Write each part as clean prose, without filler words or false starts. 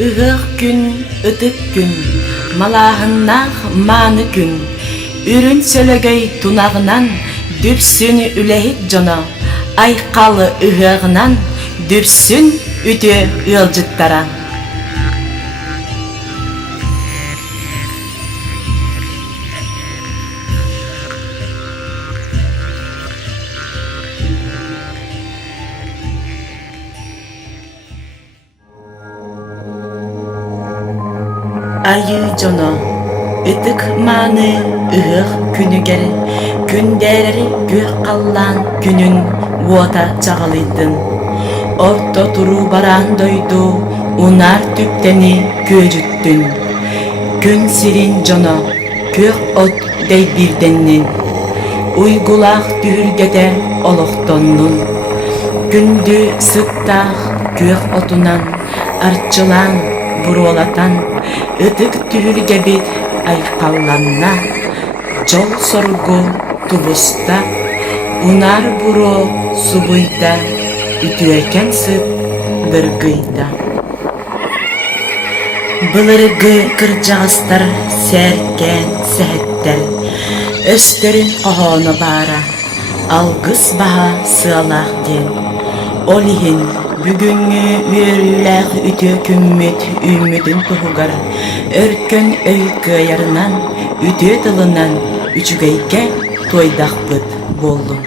Ihık gün, ıtık gün, malahınnak manı gün, ürün sölögöy tunağынан, düpsün ülehit jona, aykalı ıhığынан, düpsün ütü ılcıttara. Ayı jono, ıtık manı ıhık günüger, gündeleri gök kallan günün vota çağılıydın. Orta turu baran doydu, unar tüpteni göcüttün. Gün sirin jono, gök ot dey birdennin, uygulak dühürgede oloktonnun. Gündü sıktaq gök otunan, arçılan buruolatan, ıtık tühürge bit aykallanna, jol sorgu tubusta, unar buru subuyda, ütüeken sıp bırgıyda. Bılırgı kırcağızlar serken sehetter, östörün qohonu bara, algыс baha sığalaq den. Olihin бүгүнгү үйрүлэх үтө күммет үмүдүн туһугар, өркөн өйкө ярынан, үтө тылынан үчүгейге тойдахпыт болдум.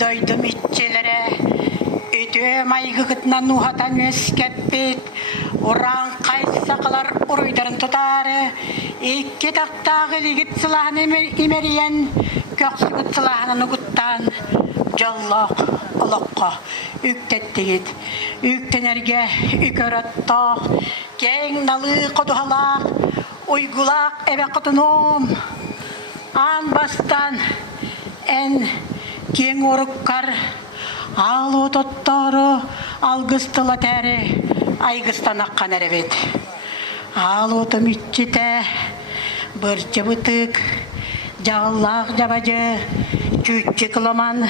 Doydum itçilere, ödüm aygıgıtnan uhatan öskepbet, oran kaysakalar uruydarın tutarı, iki taktağıl igit sılahını imeriyen, köksügüt sılahını nuguttan, jallak, alakka, üktettigit, üktenerge, üköröttağ, keng nalı koduhalak, uygulak eve kutunum, an bastan, en Кен оруkkar, ал ототтары, алгыстыла тәрі, айгыстан аққан әребет. Ал отым үтчіте, бұрчы бұтық, жағыллақ жабажы, күйтчі қыламан,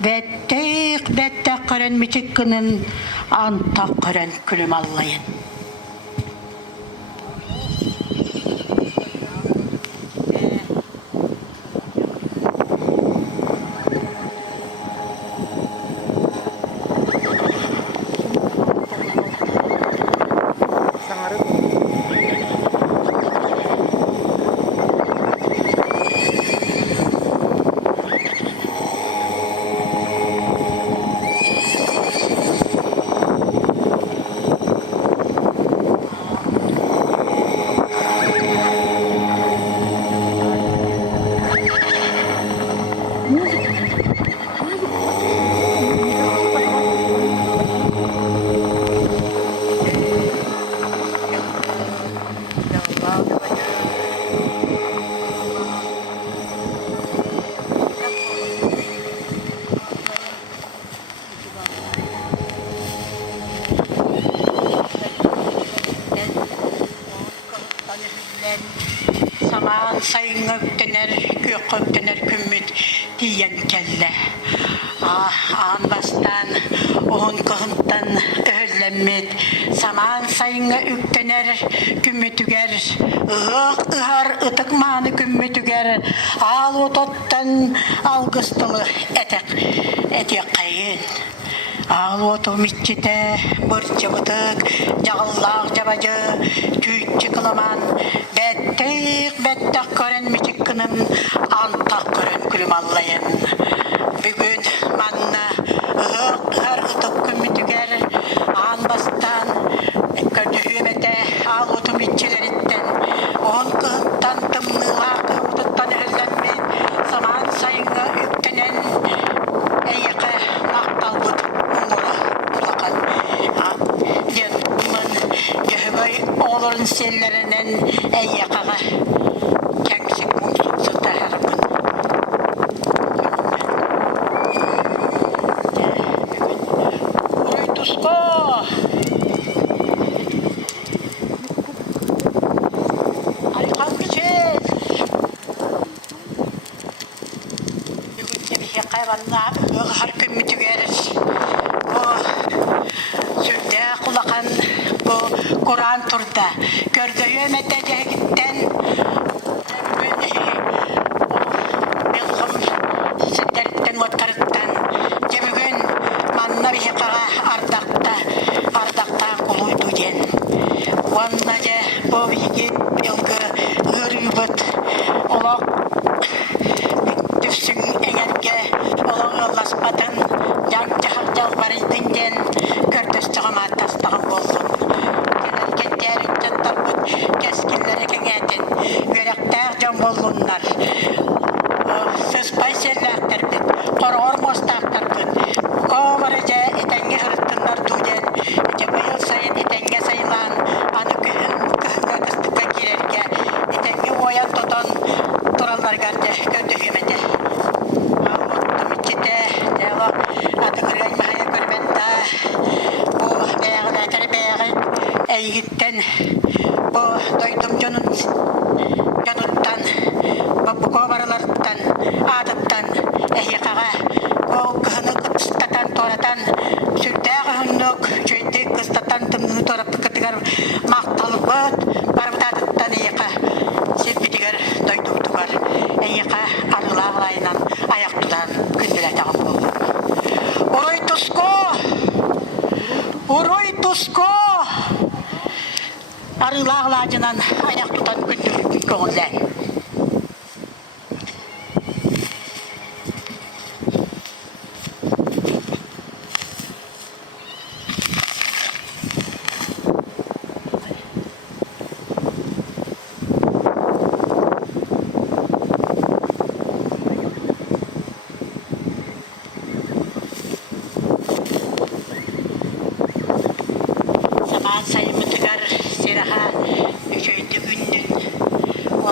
бәттәк көрін мүчік күнін, антақ көрін күлім аллайын. Saman sayın öptener, gök öptener kümmüt diyen kelle. An bastan, oğun kıhıntan öğlenmet. Saman sayın öptener, kümmütüger. Iğık ıhar ıtık manı kümmütüger. Al otottan algıstılı etek kayın. Al otum iççite, bırçı bıtık, жағыллақ жабажы, түйтчі қыламан, бәттәк көрін мүчік кынын, антақ көрін күлім аллайын. Бүгін манна ығыр ытық Әйяқаға кәңсік мұңсықсы тағарымын. Ой, тұсқа! Айқанғы жел! Бүгінге біге қайбанна ұғар күмі түгеріс. Сүрде құлақан Kur'an turda gördüğüm etecekten bilgim sizlerden otarıttan cemigün manna bir hekağa ardakta kuluydu den vannaca bu higit bilgi ürübüt olak tüfsün eğerge olak yollasmadın can cahal jalbarıydın den kördüstüğüm atastağım boldum Keskillere kengetin, yürekler can bollunlar. Sıspay serlekler bit, koror mostaklar bit. Kovarıca etenge hırıttınlar duyen, bayıl sayın etenge sayılan, anı kıhınga kıstıkka girerge, etenge oyan toton, turallar garca köndüğümete. Muttum içinde, adı kırgay mahaya görmenta, bu beğenekleri beğen, eygitten, bu doydum canuttan, bu kovaralardan, adıttan, ehyakağa, bu kıhını kıstatan toratan, sürdağ hünnük, çöydük kıstatan tımını torapı kıtıgar, maqtalıbıt, barımda adıttan ehyaka, sirpitigar doydum tugar, ehyaka arılağlayınan, ayak tutan, kündüle tağım oldu. Uroy tusko! Arılağlacınan ayak tutan gündür koğunlar. Zaman sayımı tıkar siraha düşöydü gündün.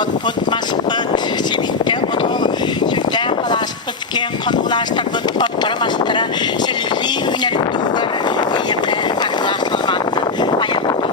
Ot put mas put silikte otu sütten kalaspıt ken konulaştırpıt otlara mastıra silikli ünerip duğar eyakı akılaştırmandı ayakta.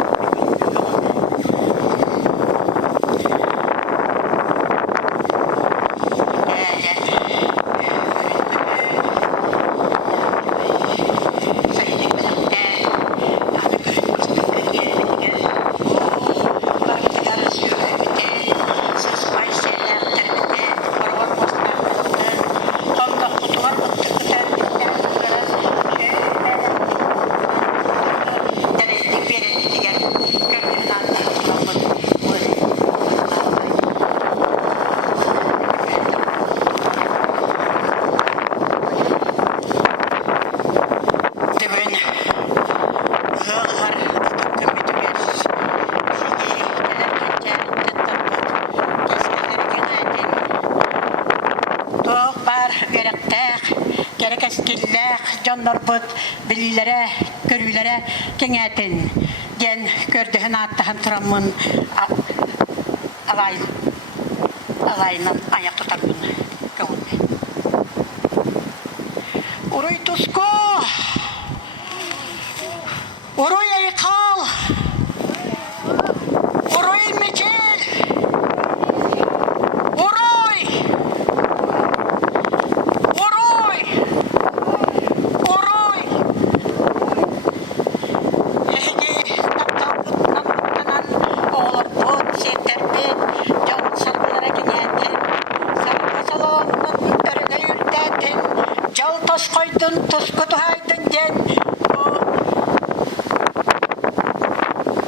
Canlar bililere, görülere kengetin gen gördüğün attahan tramın alayından ayak tutar bunu kavunme. Uroy tusko! Uroy eykal! Uroy meçel! Uroy! Toskoydun, toskutuhaydın den.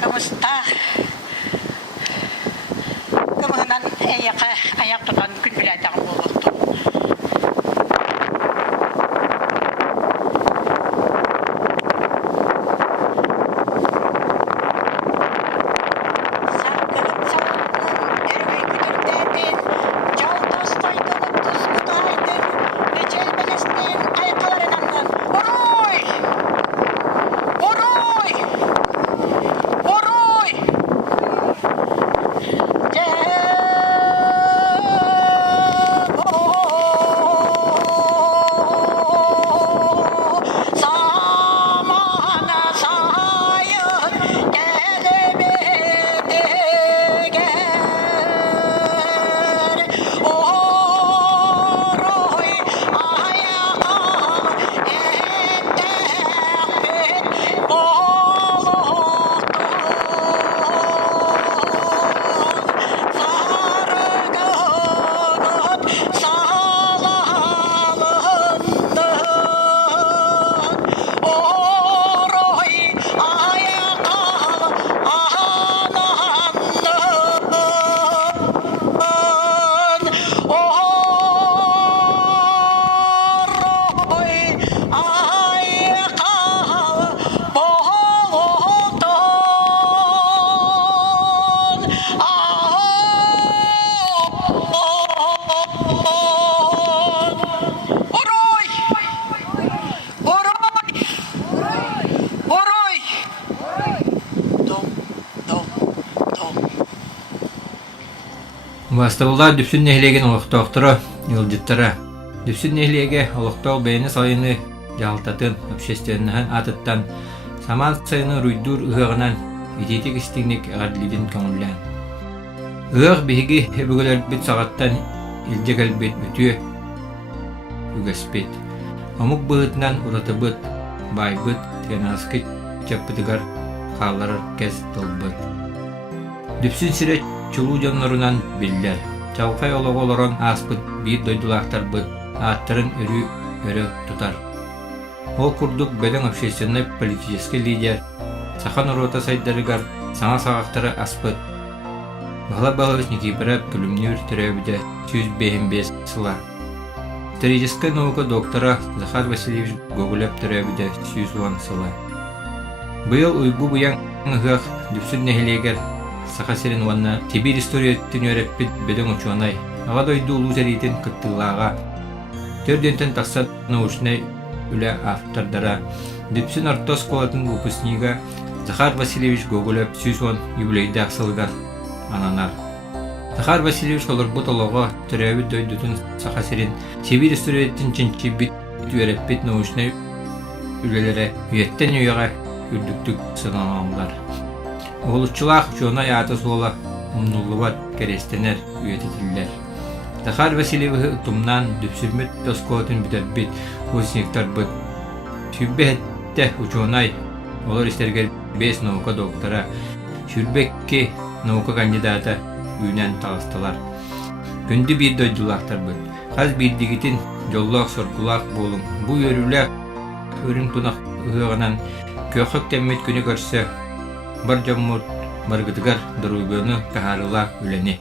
Kamusta? Kamuhanan ayak tutan gün bile dağım olurdu. Бастабылар дүпсүн нехилеген олықтоқтыры ылжыттыра. Дүпсүн нехилеге олықтоқ бәйіні сайыны жағылтатын общественнігін атыттан саман сайыны руйдур ұғығынан ететік істігнік ғаділіден көңіллән. Ұғық бігі өбігілер бүт сағаттан илжегіл бет өтіе үгіспет. Омық бұғытынан ұраты бұт, бай бұт, тенасқыт, чаппытығар қаларыр кәз тұлбыт. Дүпсүн сірет чулу жанларынан биллер. Чалқай олығы оларын аспыт бір дойдулақтар бұт, аттарын өрі тұтар. Ол күрдік бәдің общественный политический лидер, сахан ұрота сайдарыгар саңа сағақтары аспыт. Бағла-бағлывыз Никипара пүлімнер түрәбіде 105 сыла. Историческая наука доктора Захар Васильевич Гоголев түрәбіде 110 сыла. Бұйыл ұйгу бұян ұғақ дүпсүн нәхілегер Сахасерин ванна Сибирь история төнөреппит беден учуанай. Ага дойду лузеритин кыттылага. Төрдентен тақсат научный үлі автордара. Дүпсүн артос колатын выпускнига Захар Васильевич Гоголев 110 юбилейді ақсылыгар ананар. Захар Васильевич оларбут олығы түрәбі дойдутын Сахасерин Сибирь историятын чынчы бит үйереппит научный үлелері үйеттен үйеға үрдіктік сыналанлар. Оғылышчылақ жона ята сола ұмнулыват керестенер үйететілдер. Захар Васильеві ұтымнан дүпсүрмет тосколатын бітәрбет өсінектар бұд. Сүрбетті учонай олар істергер 5 наука доктора, сүрбекке наука кандидата үйнен тағыстылар. Күнді бір дойдылақтар бұд. Қаз бірдігітін жоллақ сорқылақ болың. Бұл өрілік өрін тұнақ ұғығынан көқік тәммет күні көрсе бар жаммут баргыдыгар дұрубөні кахарыла үләне.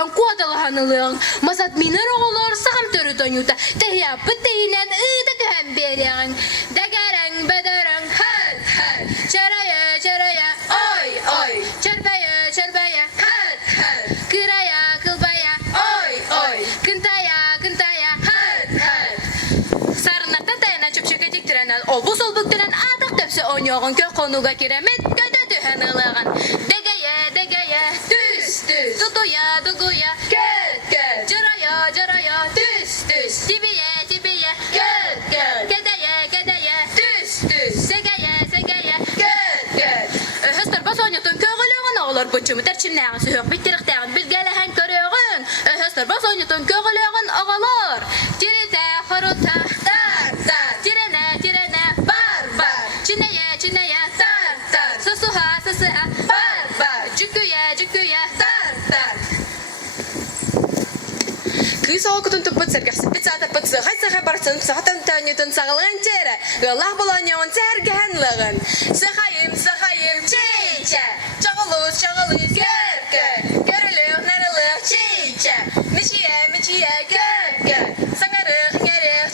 tühen kuadalahanılığın. Masat miner oğulur sağım törü dönüyüta. Tehiyapı tehinen ıda tühen beriyağın. Degeren bederen hal hal. Çaraya çaraya oy oy. Çarbaya çarbaya hal hal. Kıraya kılbaya oy oy. Kıntaya kıntaya hal hal. Sarınaktan dayana çöpşöke diktirenel. Olbus olbuk dilen adak tepsi oynuyorun. Kök konuga kiremet göde tühen ılığın. Degeye düz düz. Duguya göt. Caraya düz. Tibiye göt. Gedeye düz. Segeye göt. Höster bas oynatın köğülüğün oğulur bıçımı terçimleğin sühük bittirikteğin bilgelehen körüğün. Höster bas oynatın köğülüğün oğulur. Tirite horuta dar. Tirene bar. Çineye dar. Susuha bar. Cüküye dar. Kız okudun tuput sergahsı bit saat pıtsı haysa habarsın sahatan tanyutun sağlığın çere. Allah bulanyon sergahanlığın. Sıhayım çiçe. Çağılız gör. Görülük narılıq çiçe. Mişiye gör. Sanarıq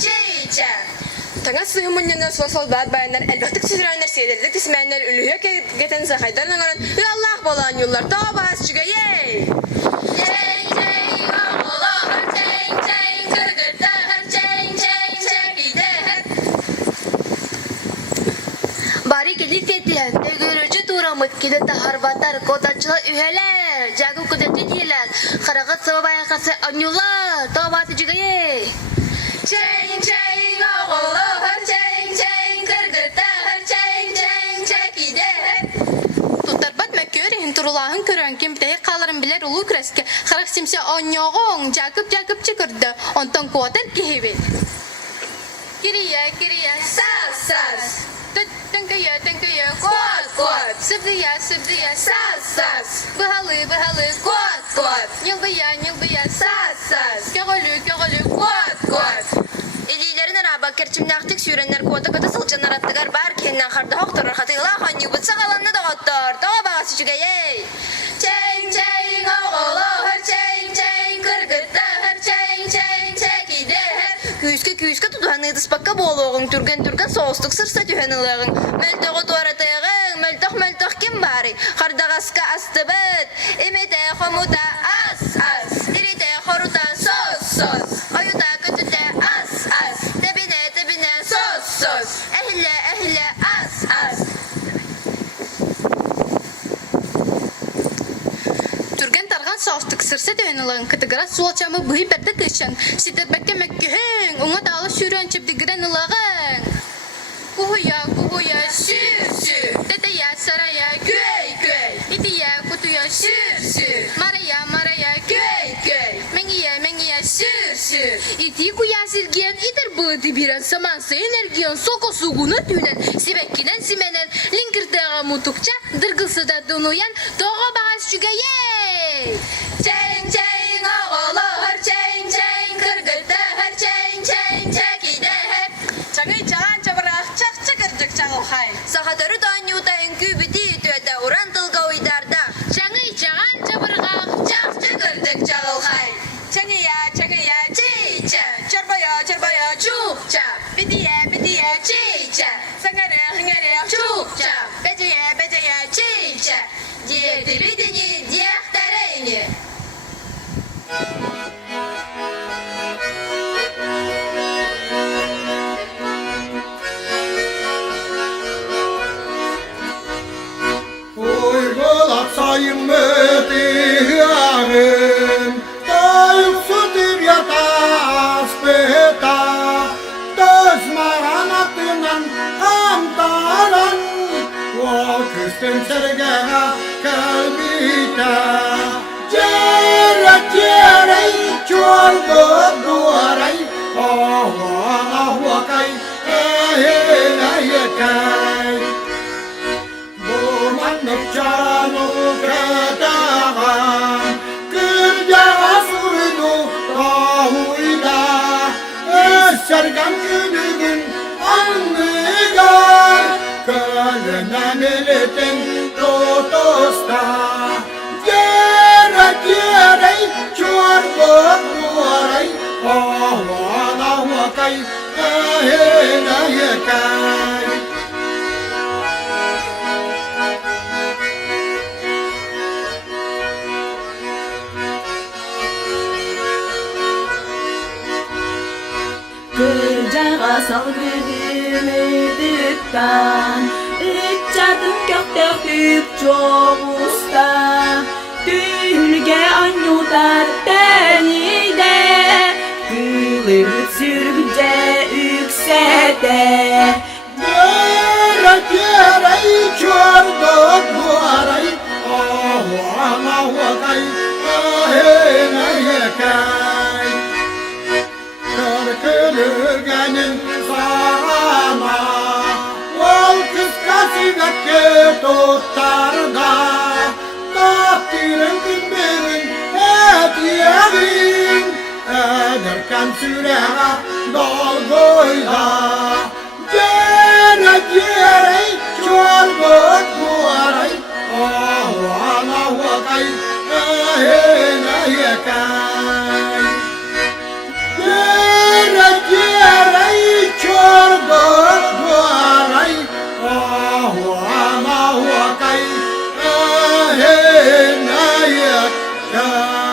çiçe. Tanga sığımınyandan sol bad bayanlar elbette sürenler seyirlik dismenler ülüye geten sahaydan angaran. Allah bulan yollar tavas çıga yey. Bari gelir dediyen, görücü duramık gide tahar batar, kodaçıla üheler, jagu kudeti diyeler, karagat sıvı bayakası anyular, tavası çıgayı. Çeng, oğulu, her çeng, kırgıta, her çeng, çekide. Tutar bat mekörün, turulağın körün, kim biteye kalırım biler ulu kreske, karak simse anyağın, jakıp çıkırdı, ondan kuatar kihibi. Giriye, sas. Tengkaya, kuat. Sıvdıya, sas. Bıhalı, kuat. Yıldıya, sas. Körülü, kuat. Elilerin araba kerçimnaktik sürenler kuata sılcanlar attıgar bar kendinden karda hoktorlar hatıyla hanyu bıtsa kalanına da ottor. Doğa bağısı çügeyey. Çeng, oğulu, her çeng, kırgıtta, her çeng, çekide. Küyüske tutuhanı dıspakka boğuluğun, türgen soğustuk sırsa tühanılığın. Möltoğu doğratığın, möltoq kim bari? Kardagaska astı bıt, imite xomuta as. İrite xoruta sos. Oyuta kötüte as. Tebine sos. Ehle as. Türgen targan soğustuk sırsa tühanılığın, kıtıgıra sualçamı bıhi berde kışın. Siterbette mekkühün, ona dağlı sürün çipdigiren ılığın. Kuhuya, sür. Dedeye, saraya, göy. İdiye, kutuya, sür. Maraya, göy. Mengiye, sür. İti kuya silgiyen, ider bıdı biren samansa energiyan, soko suguna tünen, sibekkinen simenen, linkirdağa mutukça, dırgısı da donuyan, doğa bağız çügeyey. Çeng, oğulu, her çeng, kırgıda, her çeng, çekide. Çangı çağan çabırak, çakırcık çağılhay. Sahadarı danyuda enkü biti tüyede uran tılga uydarda. Çangı çağan çabırak, çakırcık çağılhay. Çangıya, çiçe. Çarbaya, çupçap. Bidiye, çiçe. Sangarı, çupçap. Beceye, çiçe. Diye dibidini, diye tereyni. Uygulat sayın müdürüm, dayıp sütür yatas beta, dözmaran atından kamtaran, o küstüm sergene kalbita, cerey, çolgu duvarey, ahvakay, yekay. Nopçanu kadağam, kırcağa surdu kahuyda, sergam günügün anlıgar, kalına milletin totosta, gerek yekay. Kırcağa salgıdım edipten İçadım köktük çok usta Tülge anyutar beni de Kılır sürgüce yüksede Geray çorduk bu aray. Oh ana vakay. Ahene yekay. Kırkılgenin sana. Ol kıskasıdaki tutarda. Takdirin günlerin hediyerin. Ederken süreye dolguyda. Gere çorbuk bu aray. Oh ana vakay. Ahene yekay. Gere çorbuk bu aray. Oh ana vakay. Ahene yekay.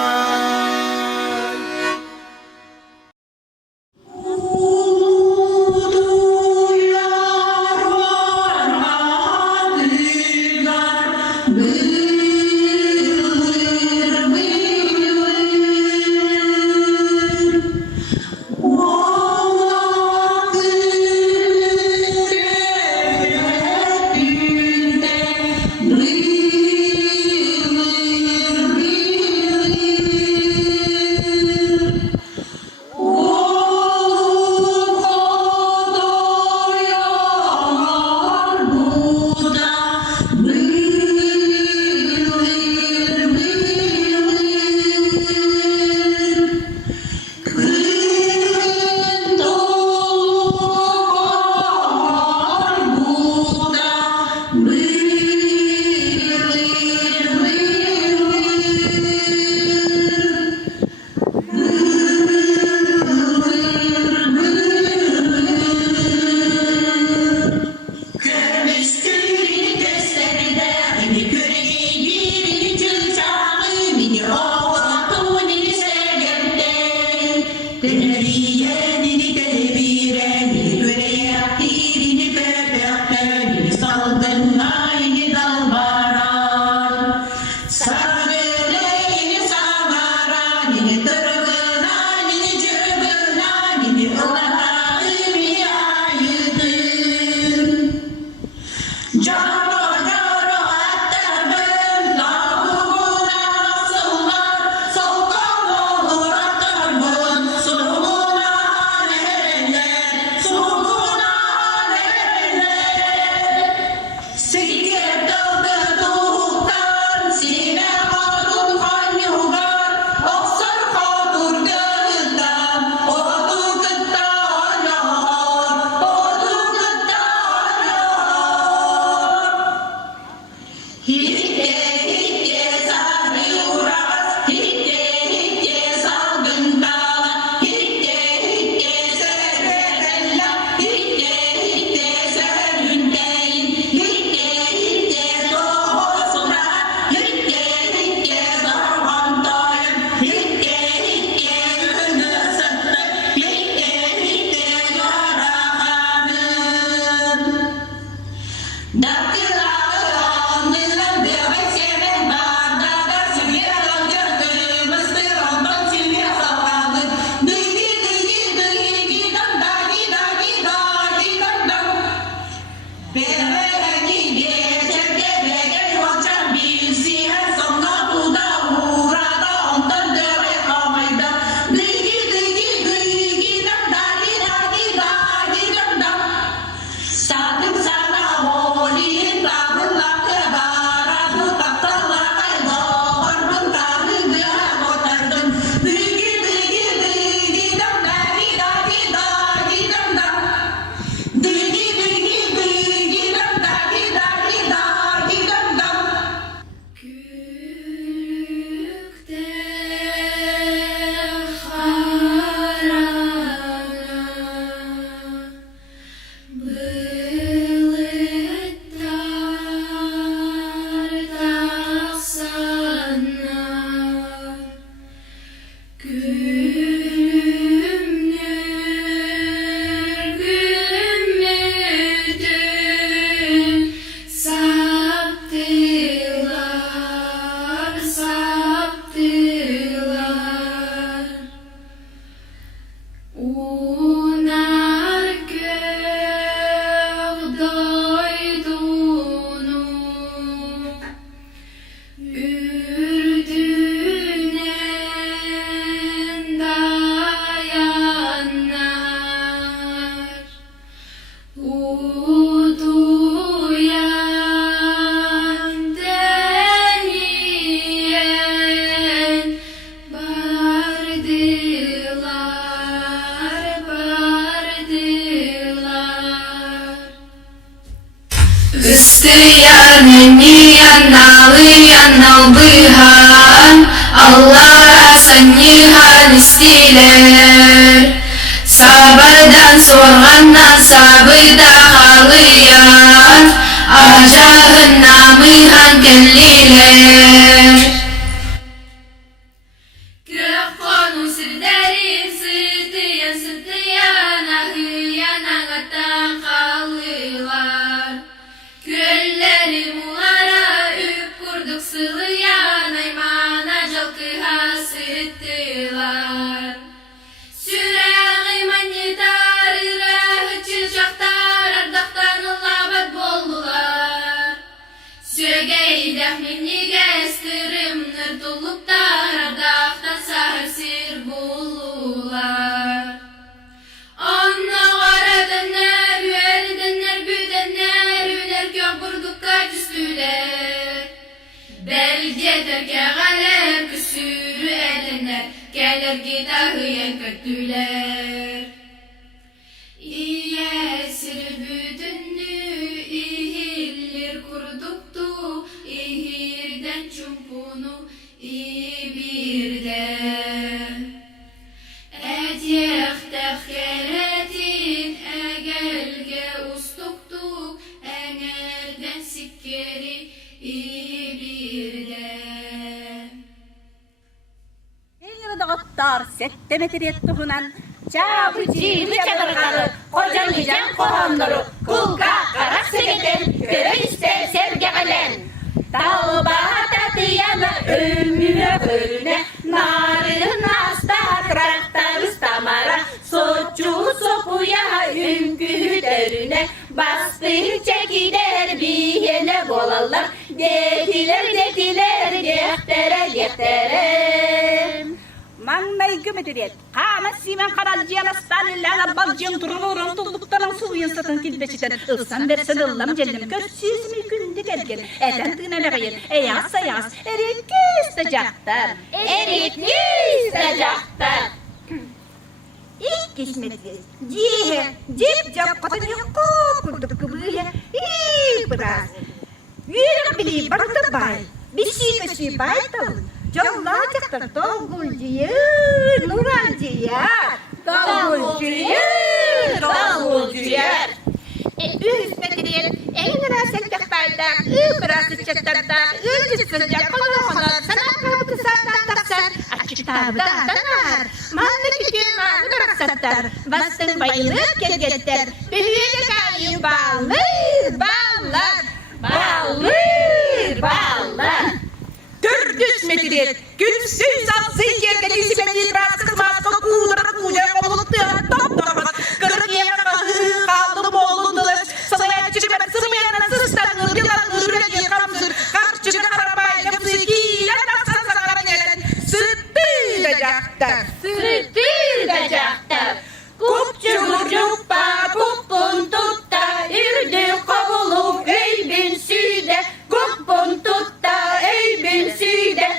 yanal bıhan Allah seni hal istiler. Sabırdan sorgandan sabırda halıyan Aşağın namıhan kelliler. Kırık konu sırderin sırtıyan sırtıyan ahıyan ağatan halılar. Kürelleri mulara üp kurduk sılayan aymana jalkıha sıttılar. Süreği manyetar ırahı çılçaktar ardaktan labat boldular. Süreği dahmini gestirim nırtuluktar ardaktan sahır sir buldular. Anna garadenler, üeridenler, büdenler, üler kök burdukka küstüler. Belge terke galer, küsürü edenler, gelir gidahıyan köktüler. İye sir bütündü, ihillir kurduktu, ihirden çumpunu, iyi bir de. Etiyektek keretin egelge ustuktuk Engerden sikkeri iyi bir de. Dağıttar sette metriyet tuhunan Çabı cimi çadırgarı Kocan hicam kohanları Kulka karak segeten Köre ister sevge galen Dağı bağa tatıyanı Ölmüne ölüne Narın hasta Traktar ıstamara Soçu sopuya Ünkü derine Bastıkça gider Biyene bolallar Dediler Dektere Mannay gömediriyet. Kama simen karalciyan aslanı lana balcın tururun tulduktan suyun satın tilbeşiten. Ilsan versen ıllam cellim körsüz mü günde gelgen. Eden tığınalağıyın. Eyas erikis de caktar. Erikis de caktar. İlk kismetli. Cihe. Cip cap patın yok kurduk kıbıya. İyi biraz. Yürü bili barıda bay. Bir şey kaşı bay tavun. Jolacaktar davulcuyu, nurancıyar. Davulcuyu. Üst metriyet, en rahatsız çaktardak, ıbrası çaktardak, ıcı sıcak kolona, sana kapı sattar, açık tabi dağdanar. Manlı kütüğün manlı bıraksattar, bastın bayılır gelgetler, büyüyle kayın ballar. Dürdüz metriyet, gülsüz atsız yerken ismetli rahatsız maska kudura kucak oluktuya toplamaz. Kırık yaka kaldı boğulundular, salaya çıkıp sırmayanın sıstan yılan ürek yıkamsır. Karşıda karabayla fıskiyle nasıl sakaran gelen sıttıracaktır. Kupçurcukta, kupun tutta, irdi kavuluk eybin süde. Kupun tutta, eybin süde.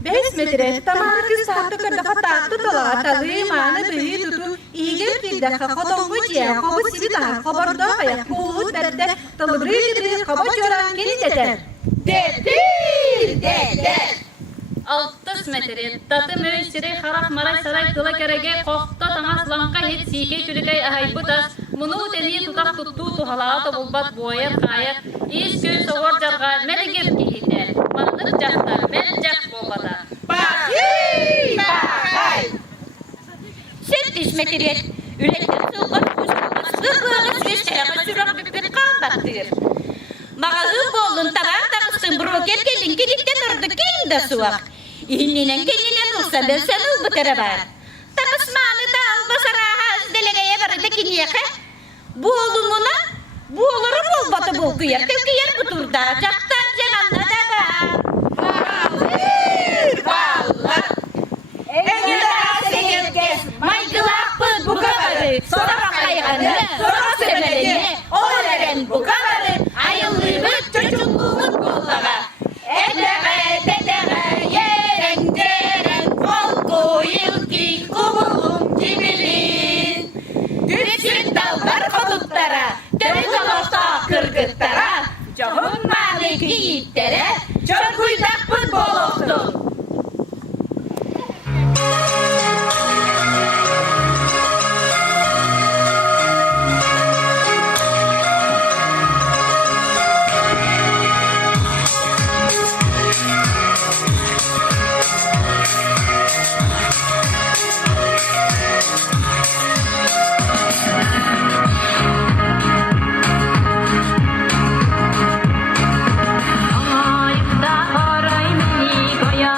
Beş metre tamar kız tahta kadar tatlı dala talı manı büyü tutu iyice bir dakika kodongu ciğer kovu sivi daha kabarda ayak kovu derde talı bir kaba çoran geri deter. Deter. 60 metre tatı mövşiri harak maray saray kıla kerege kokta tamas lanka hit sike tülükay ahaybutas munu teni tutak tuttu tuhalaata bulbat boyar kayar iş gün sovor jarga melegir kihide manlık jaktar men jak bolbada Bakay. Settiş metre ülekten soğuk kuşkulmaz ıhbığını süreçlere sürak bir kan baktır mağa ıhbolun taban takıstın broket gelin gelikten orada kim de suak İhlinden gelinen olsa ben sana ıhbıtara var takısmanı da albasara haz delegeye varı da kiniyeke bu olumuna bu olurum olbatı bul kıyar kıyar bu turda jaktar cananla da var Ballar. Engin kes. Michael Akpın bu kadarı. Sonra kayganı. Sonra semelini. Oleren bu kadarı. Ayıllığımız çocukluğumuz kollaga. Edere yeren deren kol koyul ki kubulun cibilin. Güçlük dallar Kıttara, Johun maliki yiğitlere, çok kuydak bu boloktu. Ayıkta aray mini goya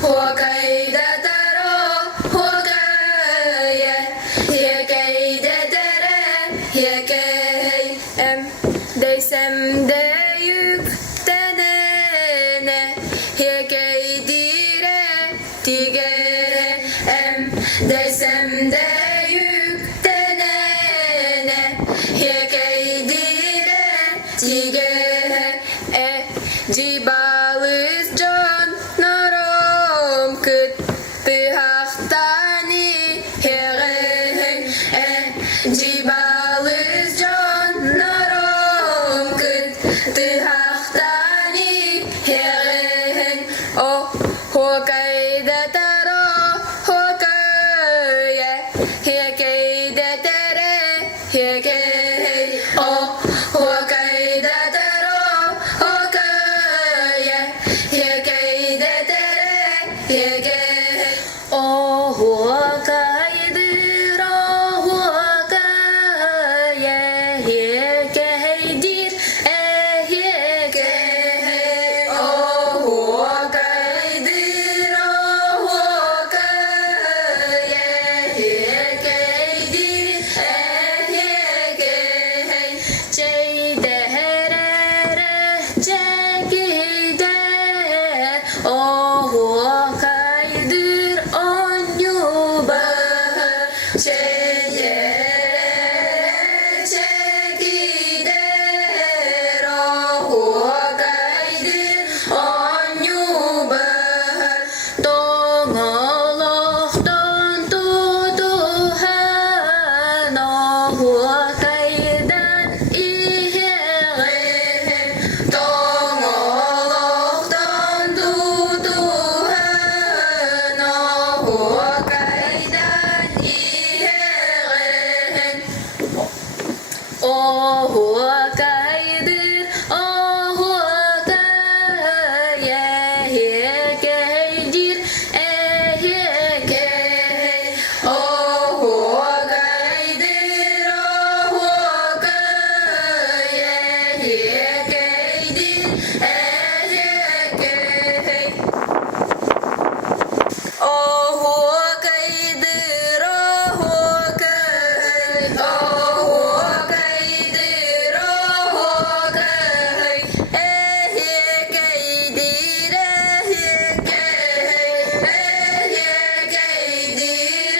Hokayda taro hokaya Yekeyde tere yekey Deysem de yüktenene Yekeydire tigere Deysem de yüktenene Yekeydire tigere Cibalız can narom kıt Tıhaktani hereng Cibalız can narom kıt Tıhaktani hereng Oh hokayda taro hokaya Hekeyde tere hekey Oh hokayda taro hokaya Hekeyde tere hekey Oh hokaydır oh hokaya Hekeydir hekey Oh hokaydır oh hokaya Hekeydir hekey Ceyde herere cegider Oh hokaydır on yubahar Ceyde çekider Oh hokaydır on yubahar Doğalıktan tutuhan Oh hokaydan iheğer Doğalıktan tutuhan Oh hokaydan iheğer Oh hokaydır oh hokaya Hekeydir hekey Oh hokaydır oh hokaya Hekeydir hekey Oh hokaydır oh hokay Oh hokaydır oh hokay Hekeydir hekeydir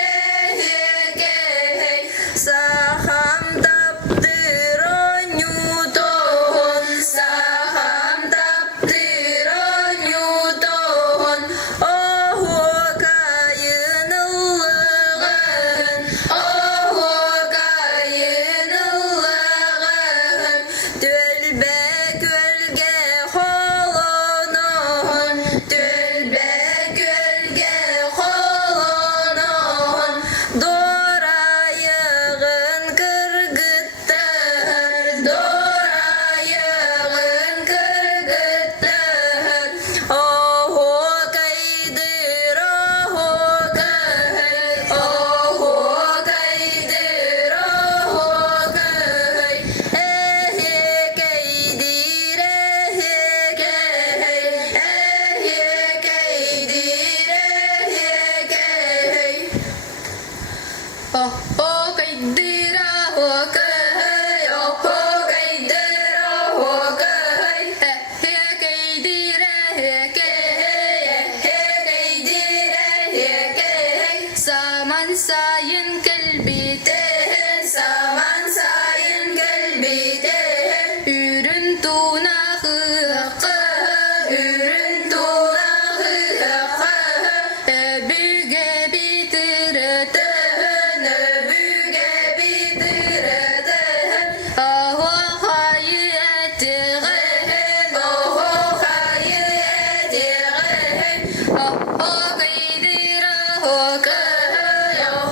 hekey Saham taptır on yuton Saham taptır on yuton Oh hokayın ıllığın Oh hokayın ıllığın Tülbe gölge holunun Tülbe gölge holunun Dorayığın kırgıttır Dorayığın kırgıttır Oh hokaydır oh hokay Oh hokaydır oh hokay Hekeydir hekey Hekeydir hekey Oh hokaydır oh hokay Oh hokaydır oh hokay Hekeydir hekey Hekeydir hekey Saman sayın kalbiten Saman sayın kalbiten Ürün tunahı hakkı Ürün tunahı hakkı Büge bitireten Büge bitireten Oh hayatigen Oh hayatigen Oh hokaydır oh hokay Oh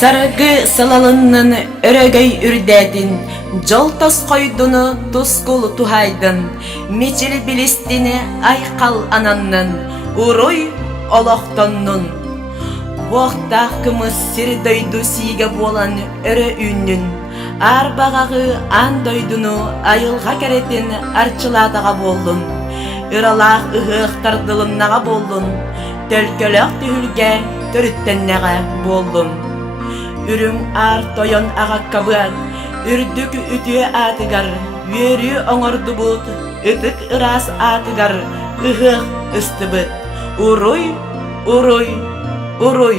Sargı salalının örögöy ürdedin, joltos koydunu tuskul tuhaydın, meçil bilistini aykal ananın, uruy oloktonnun. Voqtaq kımız sir döydü siga bolan örö ünnün, arbagağı an döydünü ayılga keretin arçıladaga bollun, ıralaq ıhıqtardılınnaga bollun, tölkölök tühülge törüttennege bollun. Ürüm ar toyon agakkabıan, ürdük ütüye atıgar, yörü oңordu but, ıtık ıras atıgar, ıhık ıstıbıt. Uruy, uruy, uruy.